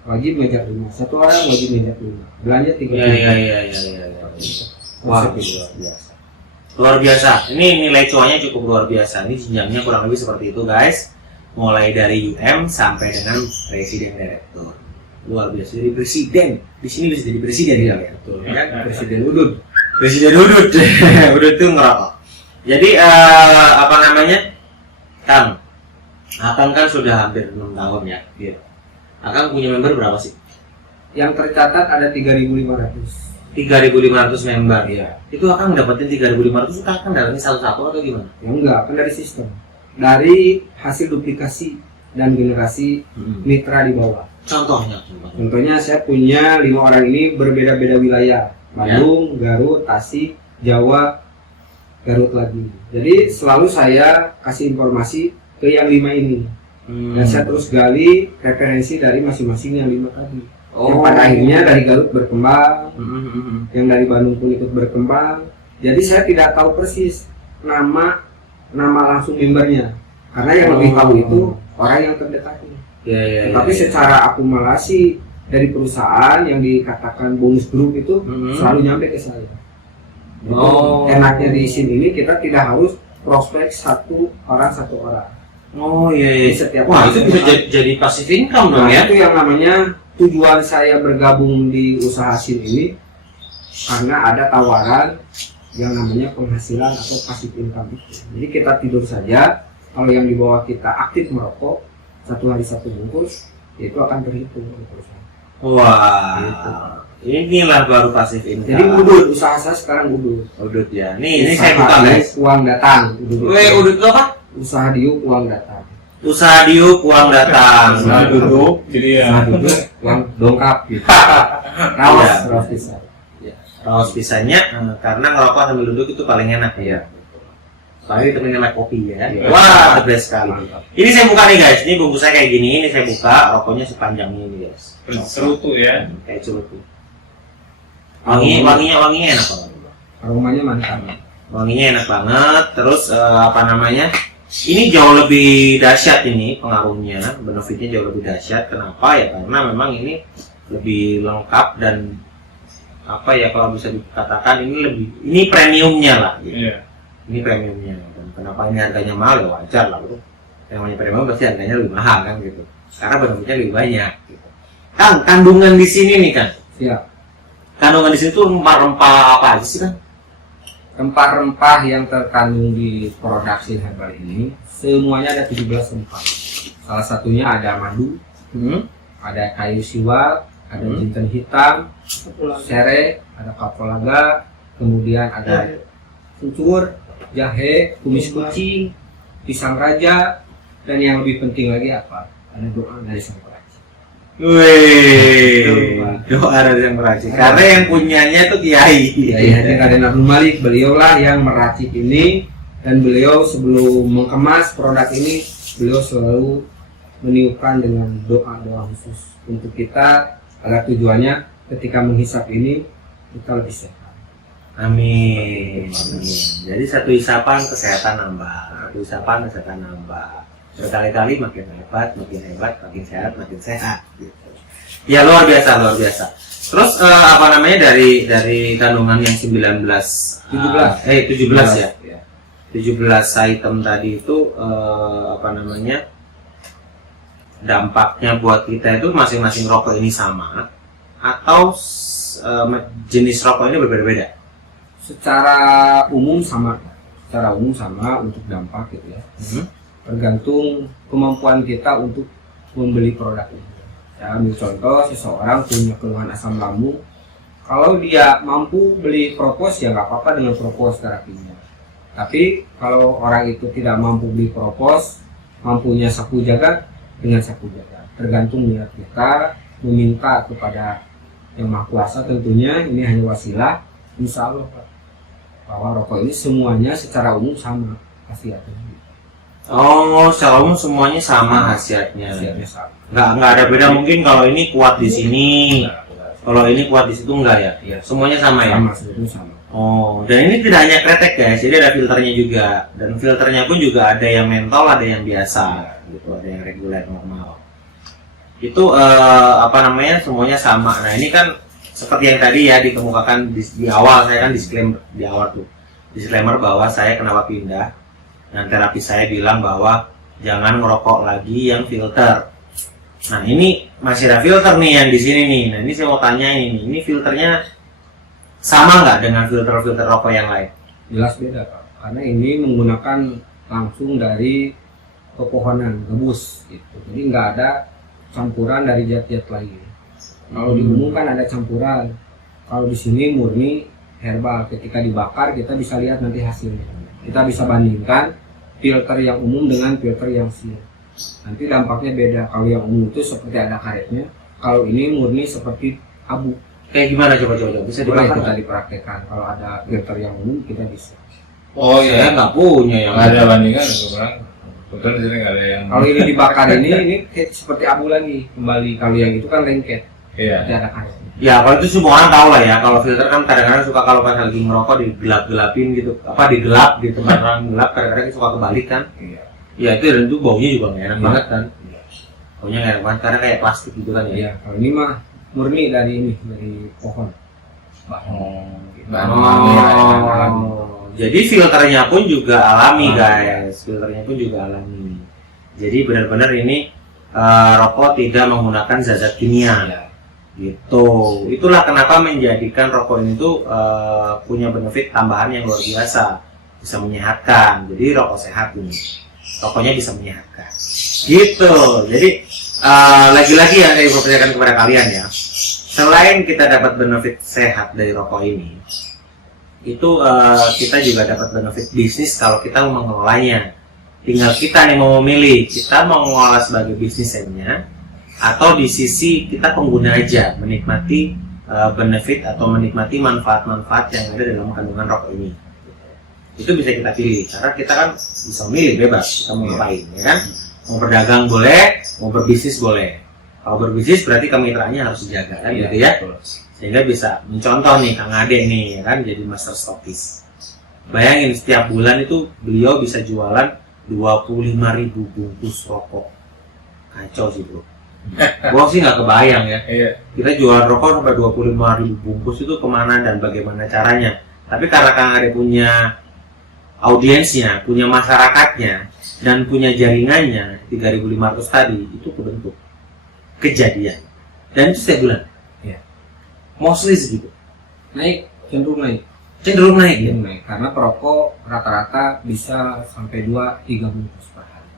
wajib ngajak 5. 1 orang wajib ngajak 5. Belanja 3. Iya. Wah, luar biasa. Luar biasa. Ini nilai cuannya cukup luar biasa. Ini jenjangnya kurang lebih seperti itu, guys. Mulai dari UM sampai dengan presiden direktur. Luar biasa, jadi presiden. Di sini bisa jadi presiden ya, betul. Kan? Presiden Udud. Presiden Udud. Udud itu ngerokok. Jadi Kang, Akang kan sudah hampir 6 tahun ya. Iya. Akang punya member berapa sih? Yang tercatat ada 3.500. 3.500 member ya. Itu Akang dapetin 3.500 itu Akang dapetin satu-satu atau gimana? Ya enggak, kan dari sistem. Dari hasil duplikasi dan generasi mitra di bawah. Contohnya saya punya 5 orang ini berbeda-beda wilayah. Bandung, Garut, Tasik, Jawa, Garut lagi. Jadi selalu saya kasih informasi ke yang 5 ini. Dan saya terus gali referensi dari masing-masing yang 5 tadi. Yang pada akhirnya dari Garut berkembang, yang dari Bandung pun ikut berkembang. Jadi saya tidak tahu persis nama langsung membernya, karena yang lebih tahu itu orang yang terdekatnya. Tapi secara akumulasi dari perusahaan yang dikatakan bonus group itu selalu nyampe ke saya. Enaknya di sini ini kita tidak harus prospek satu orang. Setiap Wah, itu bisa jadi passive income dong ya. Itu yang namanya tujuan saya bergabung di usaha SIN ini, karena ada tawaran yang namanya penghasilan atau passive income itu. Jadi kita tidur saja, kalau yang di bawah kita aktif merokok, 1 hari 1 bungkus, itu akan terhitung oleh perusahaan. Wah, inilah baru passive income. Jadi udut, usaha saya sekarang udut. Udut ya. Ini saya buka guys. Uang datang. Udut itu apa? Usaha diuk uang datang. Usaha diuk uang datang. Usaha duduk, jadi ya. Usaha duduk uang dongkap gitu. Raos pisah. Raos pisahnya karena ngerokok sambil duduk itu paling enak ya. Soalnya ditemenin sama kopi ya. Wah, the best sekali. Ini saya buka nih guys. Ini bungkusnya kayak gini. Ini saya buka. Rokoknya sepanjang ini guys. Cerutu ya. Kayak cerutu. Wanginya enak banget. Aromanya mantap. Wanginya enak banget. Terus ini jauh lebih dahsyat ini pengaruhnya, benefitnya jauh lebih dahsyat. Kenapa ya? Karena memang ini lebih lengkap dan kalau bisa dikatakan ini premiumnya lah. Gitu. Iya. Ini premiumnya. Dan kenapa ini harganya mahal ya wajar lah bro. Yang namanya premium pasti harganya lebih mahal kan gitu. Karena benefitnya lebih banyak. Gitu. Kang, kandungan di sini nih kan? Siap. Kandungan di sini tuh rempah-rempah apa aja sih kan? Rempah-rempah yang terkandung di produk SIN Herbal ini semuanya ada 17 rempah. Salah satunya ada madu, ada kayu siwak, ada jinten hitam, serai, ada kapulaga, kemudian ada kencur, jahe, kumis kucing, pisang raja, dan yang lebih penting lagi apa? Ada doa dari sang peracik. Wih, doa dari yang meracik. Karena yang punyanya itu Kiai. Kiai Haji Raden Abdul Malik, beliaulah yang meracik ini, dan beliau sebelum mengemas produk ini, beliau selalu meniupkan dengan doa-doa khusus untuk kita, agar tujuannya ketika menghisap ini kita lebih sehat. Amin. Jadi satu isapan kesehatan nambah, satu isapan kesehatan nambah. Berkali-kali makin hebat, makin sehat, makin sehat. Gitu. Ya luar biasa. Terus dari kandungan yang 17 ya. 17 item tadi itu dampaknya buat kita itu masing-masing rokok ini sama atau jenis rokok ini berbeda-beda? Secara umum sama untuk dampak gitu ya. Tergantung kemampuan kita untuk membeli produk ini. Ya, ambil contoh, seseorang punya keluhan asam lambung, kalau dia mampu beli propos ya nggak apa-apa dengan propos terapinya. Tapi kalau orang itu tidak mampu beli propos, mampunya sapu jagat dengan sapu jagat. Tergantung niat kita meminta kepada yang Maha Kuasa, tentunya ini hanya wasilah. Insya Allah Pak, bahwa rokok ini semuanya secara umum sama khasiatnya. Oh, secara umum semuanya sama khasiatnya. Sama. Nggak ada beda mungkin kalau ini kuat di sini, kalau ini kuat di situ enggak ya? Iya. Semuanya sama ya? Sama. Oh, dan ini tidak hanya kretek guys, jadi ada filternya juga. Dan filternya pun juga ada yang mentol, ada yang biasa, gitu, ada yang reguler normal. Itu semuanya sama. Nah ini kan seperti yang tadi ya dikemukakan di awal, saya kan disclaimer bahwa saya kenapa pindah. Dan terapi saya bilang bahwa jangan ngerokok lagi yang filter. Nah ini masih ada filter nih yang di sini nih. Nah ini saya mau tanya ini filternya sama nggak dengan filter rokok yang lain? Jelas beda Pak, karena ini menggunakan langsung dari pepohonan rebus gitu. Jadi nggak ada campuran dari zat-zat lain. Kalau di umum kan ada campuran. Kalau di sini murni herbal. Ketika dibakar kita bisa lihat nanti hasilnya. Kita bisa bandingkan filter yang umum dengan filter yang SIN. Nanti dampaknya beda. Kalau yang umum itu seperti ada karetnya. Kalau ini murni seperti abu. Kayak gimana coba bisa Boleh dibakar? kita dipraktekkan. Kalau ada filter yang umum kita bisa. Oh Saya iya, nggak punya yang nggak ada bandingan itu orang. Betul di sini nggak ada yang. Kalau ini dibakar ini kayak seperti abu lagi kembali. Kalau yang itu kan lengket, Iya. tidak ada karet. Ya kalau itu semua orang tahu lah ya. Kalau filter kan kadang-kadang suka kalau pas lagi ngerokok digelap-gelapin gitu, apa digelap gitu, kadang gelap kadang-kadang suka kebalik kan. Iya. Ya itu dan itu baunya juga nggak enak Iya. banget kan. Iya. Baunya nggak enak banget karena kayak plastik gitu kan ya. Iya, kalau ini mah murni dari pohon. Bahan alami lah ya, bahan alami. Jadi filternya pun juga alami Alami. guys, filternya pun juga alami. Jadi benar-benar ini rokok tidak menggunakan zat kimia. Iya. Gitu. Itulah kenapa menjadikan rokok ini tuh punya benefit tambahan yang luar biasa, bisa menyehatkan. Jadi rokok sehat ini, rokoknya bisa menyehatkan. Gitu. Jadi lagi-lagi yang saya percayakan kepada kalian ya. Selain kita dapat benefit sehat dari rokok ini, itu kita juga dapat benefit bisnis kalau kita mau mengelolanya. Tinggal kita nih mau memilih, kita mau mengolah sebagai bisnisnya atau di sisi kita pengguna aja menikmati benefit atau menikmati manfaat-manfaat yang ada dalam kandungan rokok ini. Itu bisa kita pilih karena kita kan bisa memilih bebas kita mau ngapain, ya kan? Mau berdagang boleh, mau berbisnis boleh. Kalau berbisnis berarti kemitraannya harus dijaga kan gitu ya. Betul. Sehingga bisa mencontoh nih Kang Ade nih ya kan jadi master stokis. Bayangin setiap bulan itu beliau bisa jualan 25.000 bungkus rokok. Kacau sih bro. Gua sih nggak kebayang ya. Iya. Kita jual rokok sampai 25.000 bungkus itu kemana dan bagaimana caranya. Tapi karena Kang Ade punya audiensnya, punya masyarakatnya, dan punya jaringannya 3.500 tadi itu kebentuk kejadian. Dan itu setiap bulan. Iya. Mostly segitu. Naik, cenderung naik. Cenderung naik ya. Cenderung naik karena perokok rata-rata bisa sampai 2-3 bungkus per hari.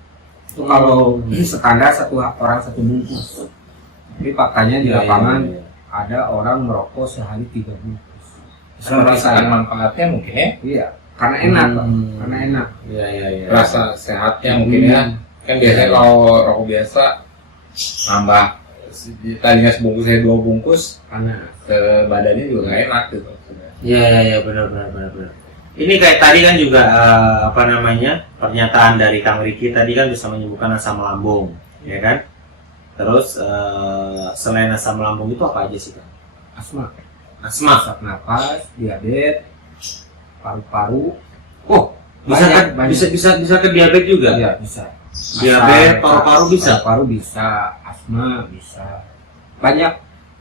Itu kalau standar satu orang satu bungkus. Tapi faktanya di Iya, lapangan iya, iya. ada orang merokok sehari 3 bungkus. Karena merasakan manfaatnya mungkin ya. Iya, karena enak, Pak. Karena enak. Iya iya iya. Rasa sehatnya mungkin ya. Kan biasanya kalau rokok biasa nambah tadinya sebungkus saya 2 bungkus Karena ke badannya juga nggak enak gitu. Iya iya iya benar. Ini kayak tadi kan juga apa namanya pernyataan dari Kang Riki tadi kan bisa menyembuhkan asam lambung, ya kan? Terus selain asam lambung itu apa aja sih Kang? asma, Asma. sesak napas, diabetes, paru-paru. Oh bisa bisa ke diabetes juga? Iya, bisa. Diabetes, paru-paru bisa? Paru-paru bisa, asma bisa. Banyak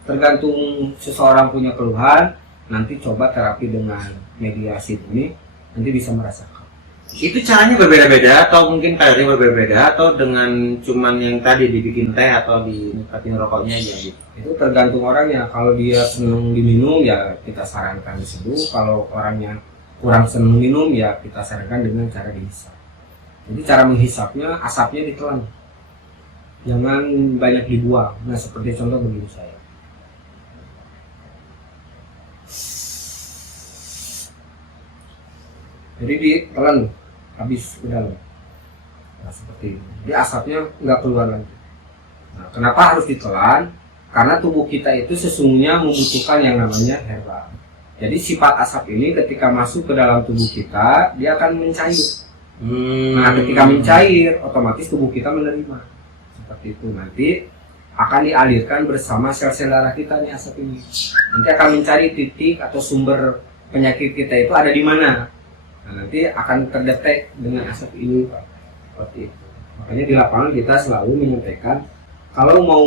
tergantung seseorang punya keluhan. Nanti coba terapi dengan mediasi ini, nanti bisa merasakan. Itu caranya berbeda-beda atau mungkin kadarnya berbeda-beda atau dengan cuman yang tadi dibikin teh atau dinikmatin rokoknya aja gitu? Itu tergantung orangnya. Kalau dia senang diminum ya kita sarankan diseduh. Kalau orangnya kurang senang minum ya kita sarankan dengan cara dihisap. Jadi cara menghisapnya asapnya ditelan. Jangan banyak dibuang. Nah seperti contoh begini saya. Jadi ditelan habis ke dalam. Nah seperti ini. Jadi asapnya nggak keluar lagi. Nah, kenapa harus ditelan? Karena tubuh kita itu sesungguhnya membutuhkan yang namanya herbal. Jadi sifat asap ini ketika masuk ke dalam tubuh kita, dia akan mencair. Nah ketika mencair, otomatis tubuh kita menerima. Seperti itu. Nanti akan dialirkan bersama sel-sel darah kita nih asap ini. Nanti akan mencari titik atau sumber penyakit kita itu ada di mana. Nah, nanti akan terdetek dengan asap ini, Pak. Seperti itu. Makanya di lapangan kita selalu menyampaikan kalau mau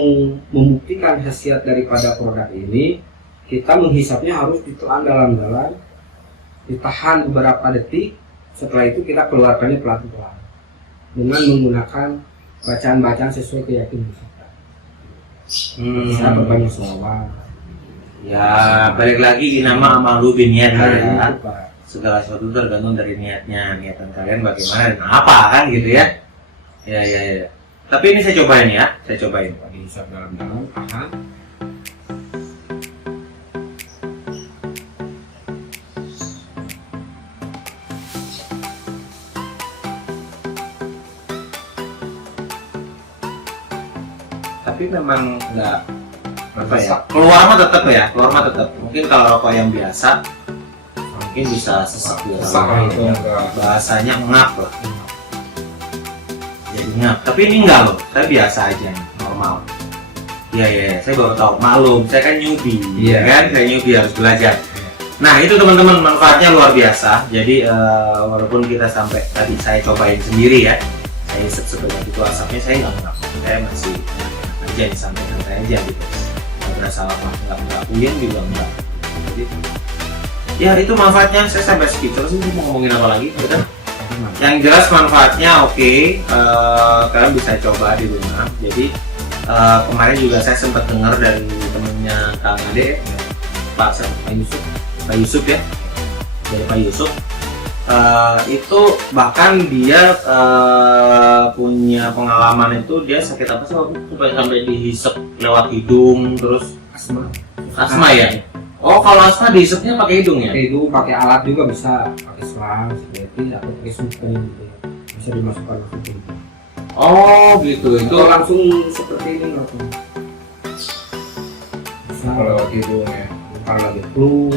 membuktikan khasiat daripada produk ini, kita menghisapnya harus ditelan dalam-dalam, ditahan beberapa detik, setelah itu kita keluarkannya pelan-pelan dengan menggunakan bacaan-bacaan sesuai keyakinan kita. Saya berbanyak sholawat. Ya balik lagi di nama amal lu biniat Nah, ya. itu, Pak. Segala sesuatu tergantung dari niatan kalian bagaimana dan apa kan gitu ya. Ya. Tapi ini saya cobain ya, saya cobain. Dihisap dalam-dalam, tahan. Tapi memang nggak apa ya, keluar mah tetap. Mungkin kalau rokok yang biasa mungkin bisa sesak juga. Sesak itu enggak. Bahasanya ngap lah. Ingat, tapi ini enggak loh, saya biasa aja nih, normal. Iya, saya baru tahu. Maklum, saya kan newbie, Iya. kan? Saya newbie harus belajar. Nah itu teman-teman manfaatnya luar biasa. Jadi walaupun kita sampai tadi saya cobain sendiri ya, saya sebanyak itu asapnya saya nggak, saya masih aja nih santai-santai aja gitu. Nggak berasa apa, nggak puyeng juga enggak. Jadi ya itu manfaatnya. Saya sampai speechless sih mau ngomongin apa lagi, udah. Yang jelas manfaatnya oke, kalian bisa coba di rumah. Jadi kemarin juga saya sempat dengar dari temennya Kang Ade, Pak Yusuf ya, dari Pak Yusuf. Itu bahkan dia punya pengalaman itu, dia sakit apa sih waktu itu sampai dihisap lewat hidung, terus asma ya. Oh kalau asma dihisapnya pakai hidung ya? Itu pakai alat juga bisa, pakai selang, seperti atau pakai suspend gitu. Bisa dimasukkan langsung ke hidung. Oh gitu, itu Itu langsung seperti ini langsung. Bisa Kalau hidung ya. bukan lagi flu,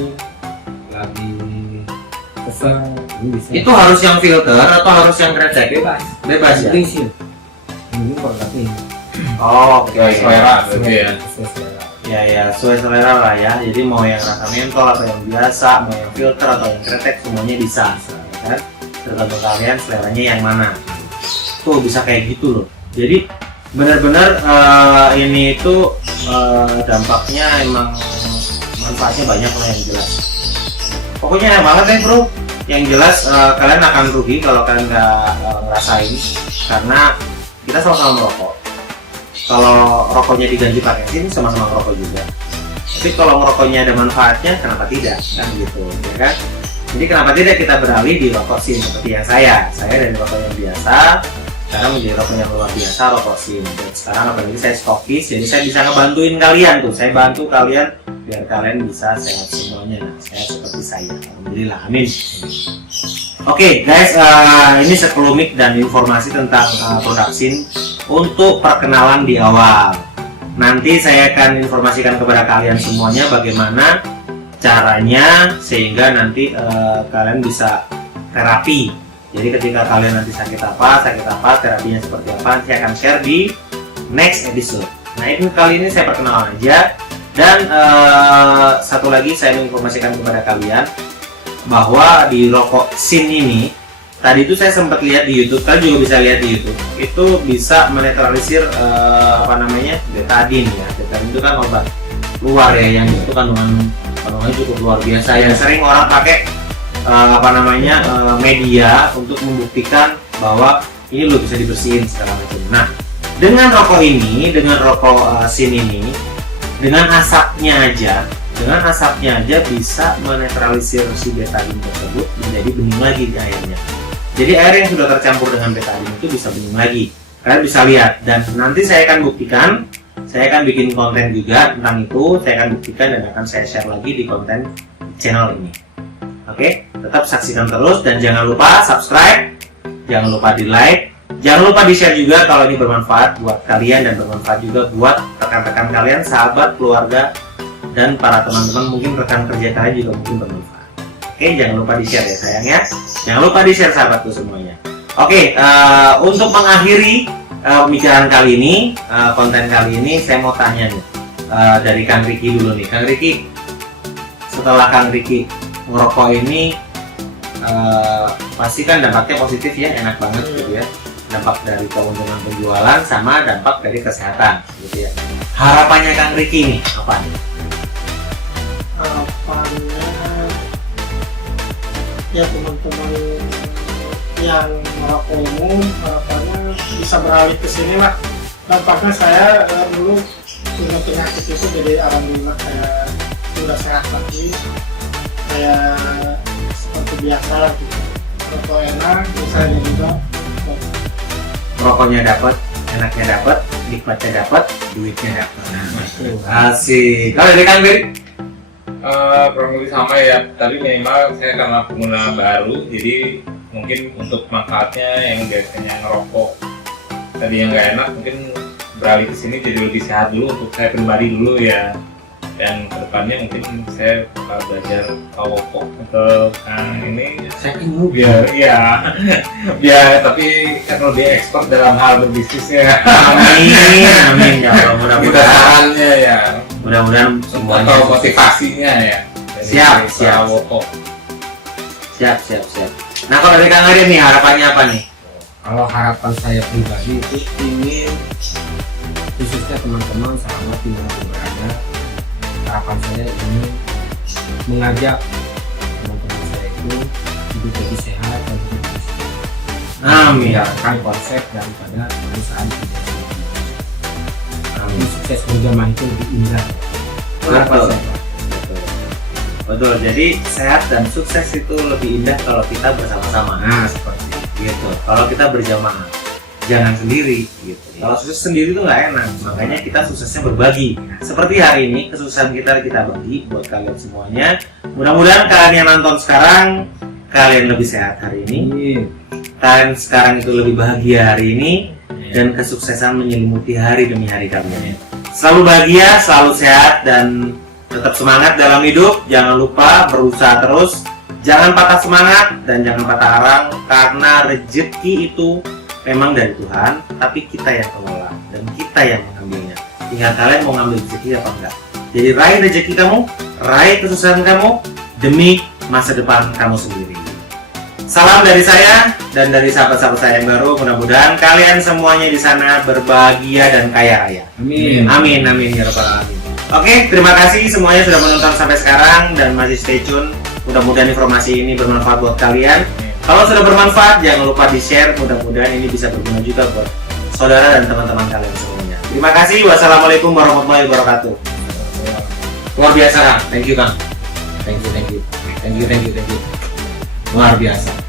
lagi kesel, ini bisa. itu harus yang filter atau harus yang kretek? bebas. Bebas ya? Penting sih. Ini kok tapi Oh, oke. Sesuai selera berarti ya. sesuai selera. Ya, sesuai selera lah ya. Jadi mau yang rasa mentol atau yang biasa, mau yang filter atau yang kretek, semuanya bisa, ya kan? Tergantung kalian seleranya yang mana. Tuh bisa kayak gitu loh. Jadi benar-benar ini itu dampaknya emang manfaatnya banyak lah yang jelas. Pokoknya enak banget ya bro. Yang jelas kalian akan rugi kalau kalian nggak ngerasain, karena kita sama-sama merokok. Kalau rokoknya diganti pakai SIM sama-sama merokok juga. Tapi kalau merokoknya ada manfaatnya, kenapa tidak? Kan gitu, ya kan? Jadi kenapa tidak kita beralih di rokok SIM seperti yang saya dari rokok yang biasa sekarang menjadi rokok yang luar biasa, rokok SIM. Dan sekarang apalagi saya stokis, jadi saya bisa ngebantuin kalian tuh. Saya bantu kalian biar kalian bisa sehat semuanya. Nah, sehat seperti saya. Alhamdulillah, amin. Oke guys, ini sekelumit dan informasi tentang produk SIM untuk perkenalan di awal. Nanti saya akan informasikan kepada kalian semuanya bagaimana caranya sehingga nanti kalian bisa terapi. Jadi ketika kalian nanti sakit apa, terapinya seperti apa, saya akan share di next episode. Nah itu kali ini saya perkenalan aja. Dan satu lagi saya menginformasikan kepada kalian bahwa di rokok SIM ini, tadi itu saya sempat lihat di YouTube, kalian juga bisa lihat di YouTube, itu bisa menetralisir betadine ya. Betadine itu kan obat luar ya, yang itu kandungannya cukup luar biasa. Yang sering orang pakai media untuk membuktikan bahwa ini lo bisa dibersihin segala macam. Nah, dengan rokok ini, dengan rokok SIM ini, dengan asapnya aja bisa menetralisir si betadine tersebut menjadi bening lagi di airnya. Jadi air yang sudah tercampur dengan betadine itu bisa bening lagi. Kalian bisa lihat, dan nanti saya akan buktikan. Saya akan bikin konten juga tentang itu. Saya akan buktikan dan akan saya share lagi di konten channel ini. Oke, tetap saksikan terus dan jangan lupa subscribe, jangan lupa di like, jangan lupa di share juga kalau ini bermanfaat buat kalian dan bermanfaat juga buat rekan-rekan kalian, sahabat, keluarga, dan para teman-teman, mungkin rekan kerja kalian juga mungkin bermanfaat. Oke, jangan lupa di share ya sayang ya, jangan lupa di share sahabatku semuanya. Oke, untuk mengakhiri pembicaraan kali ini, konten kali ini, saya mau tanya nih dari Kang Riki dulu nih. Kang Riki, setelah Kang Riki ngerokok ini pasti kan dampaknya positif ya, enak banget gitu ya, dampak dari keuntungan penjualan sama dampak dari kesehatan gitu ya. Harapannya Kang Riki nih apa nih? Harapannya ya teman-teman yang merokok umum, harapannya bisa beralih ke sini lah. Dampaknya saya dulu punya penyakit itu, jadi alhamdulillah saya sudah sehat lagi, kayak seperti biasa gitu. Rokok enak, misalnya juga Rokoknya dapat, enaknya dapat, nikmatnya dapat, duitnya dapat. Asik. Kalau dari Kang Riki? Kurang lebih sama ya. Tapi memang saya karena pengguna baru, jadi mungkin untuk manfaatnya yang biasanya ngerokok tadi yang nggak enak, mungkin beralih ke sini jadi lebih sehat dulu untuk saya pribadi dulu ya. dan kedepannya mungkin saya bakal belajar PowerPoint untuk ini Saya ingin biar ya biar tapi kan lebih expert dalam hal berbisnisnya. amin ya Allah, mudah-mudahan Mudah-mudahannya ya mudah-mudahan semuanya atau motivasinya ya. Dari Siap. PowerPoint. siap. Nah kalau dari Kang Arya nih harapannya apa nih? Kalau harapan saya pribadi itu ingin khususnya teman-teman selama tinggal berada, harapan saya ingin mengajak teman-teman saya itu hidup lebih sehat dan hidup lebih sehat. Amin. Menjalankan konsep daripada perusahaan kita. Amin. Sukses berjamaah itu lebih indah. Harapan Betul. saya. Betul. Jadi sehat dan sukses itu lebih indah kalau kita bersama-sama. Nah, seperti itu. Gitu. Kalau kita berjamaah, jangan sendiri. Gitu. Kalau sukses sendiri itu nggak enak. Makanya kita suksesnya berbagi. Seperti hari ini kesuksesan kita bagi buat kalian semuanya. Mudah-mudahan kalian yang nonton sekarang kalian lebih sehat hari ini. Kalian sekarang itu lebih bahagia hari ini dan kesuksesan menyelimuti hari demi hari kalian. Selalu bahagia, selalu sehat dan tetap semangat dalam hidup. Jangan lupa berusaha terus. Jangan patah semangat dan jangan patah arang karena rezeki itu memang dari Tuhan, tapi kita yang kelola dan kita yang mengambilnya. Tinggal kalian mau ngambil rezeki apa enggak. Jadi raih rezeki kamu, raih kesuksesan kamu demi masa depan kamu sendiri. Salam dari saya dan dari sahabat-sahabat saya yang baru. Mudah-mudahan kalian semuanya di sana berbahagia dan kaya raya. Amin. Amin ya rabbal alamin. Oke, terima kasih semuanya sudah menonton sampai sekarang dan masih stay tune. Mudah-mudahan informasi ini bermanfaat buat kalian. Kalau sudah bermanfaat, jangan lupa di-share. Mudah-mudahan ini bisa berguna juga buat saudara dan teman-teman kalian semuanya. Terima kasih. Wassalamualaikum warahmatullahi wabarakatuh. Luar biasa, Kang. Thank you, Kang. Thank you. Luar biasa.